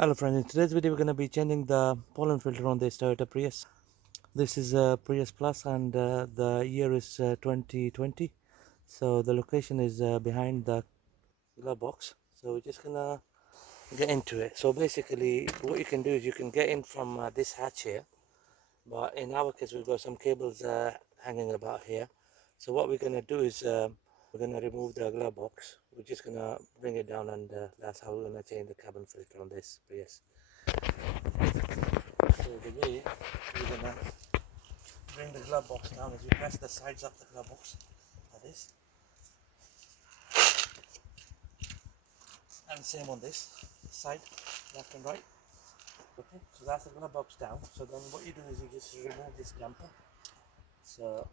Hello friends, in today's video we're going to be changing the pollen filter on this Toyota Prius. This is a Prius Plus and the year is 2020. So the location is behind the glove box. So we're just going to get into it. So basically what you can do is you can get in from this hatch here. But in our case we've got some cables hanging about here. So what we're going to do is we're going to remove the glove box. We're just going to bring it down and that's how we're going to change the cabin filter on this Prius. So the way you're gonna bring the glove box down is you press the sides of the glove box like this, and same on this side, left and right. Okay, so that's the glove box down. So then what you do is you just remove this damper. So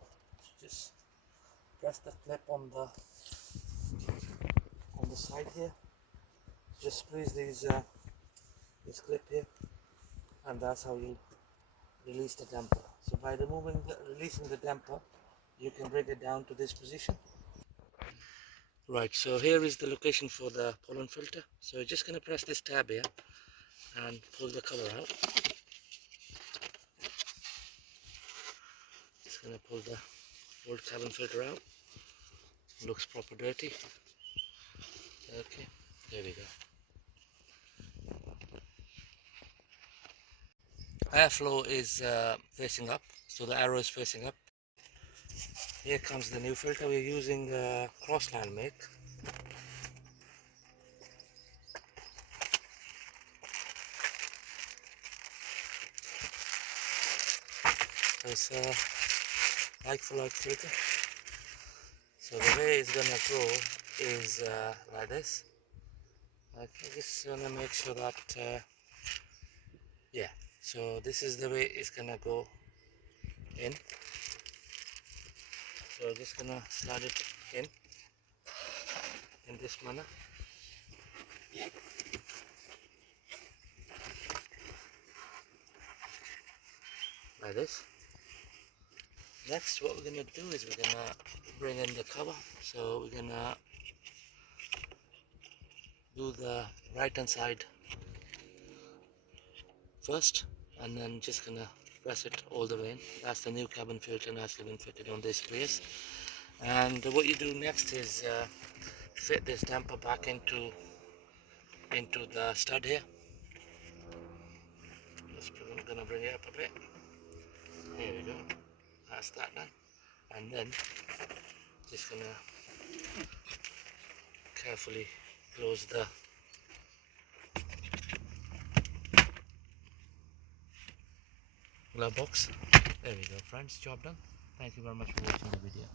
just press the clip on the side here. Just squeeze this clip here, and that's how you release the damper. So by releasing the damper, you can bring it down to this position. Right, so here is the location for the pollen filter. So you're just going to press this tab here and pull the cover out. Just going to pull the old cabin filter out. Looks proper dirty. Okay, there we go. Airflow is facing up, so the arrow is facing up. Here comes the new filter. We're using Crossland make. So it's a like for like filter. So the way it's gonna go is like this. Okay, just gonna make sure that yeah. So this is the way it's gonna go in. So just gonna slide it in this manner. Like this. Next what we're gonna do is we're gonna bring in the cover. So we're gonna do the right hand side first and then just gonna press it all the way in. That's the new cabin filter nicely been fitted on this Prius. And what you do next is fit this damper back into the stud here. Just gonna bring it up a bit. Here we go. That's that done. And then just gonna carefully close the glove box. There we go friends, job done. Thank you very much for watching the video.